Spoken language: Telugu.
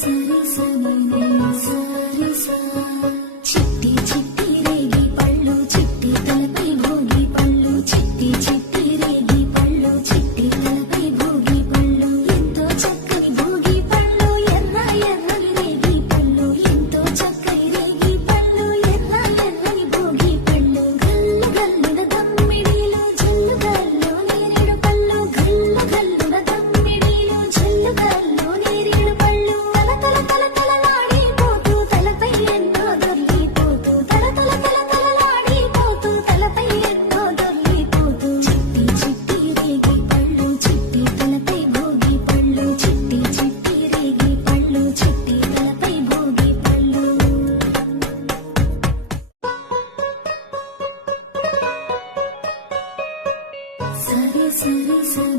సరి సని సరి సా చిట్టి చిట్టి రేగి పళ్ళు చిట్టి తలపై భోగి పళ్ళు చిట్టి చిట్టి రేగి పళ్ళు చిట్టి తలపై భోగి పళ్ళు ఎంతో చక్కని భోగి పళ్ళు ఎర్ర ఎర్రని రేగి పళ్ళు ఎంతో చక్కని రేగి పళ్ళు ఎర్ర ఎర్రని భోగి పళ్ళు గల్లు గల్లున దమ్మిడీలు జల్లు గల్లు నేరేడు పళ్ళు గల్లు గల్లున దమ్మిడీలు జల్లు గల్లు నేరేడు పళ్ళు తల తల తల తలలాడిపోతూ తలపై ఎన్నో దొర్లిపోతూ తల తల తల తలలాడిపోతూ తలపై ఎన్నో దొర్లిపోతూ చిట్టి చిట్టి రేగి పళ్ళు చిట్టి తలపై భోగి పళ్ళు చిట్టి చిట్టి రేగి పళ్ళు చిట్టి తలపై భోగి పళ్ళు సరి సరి సరి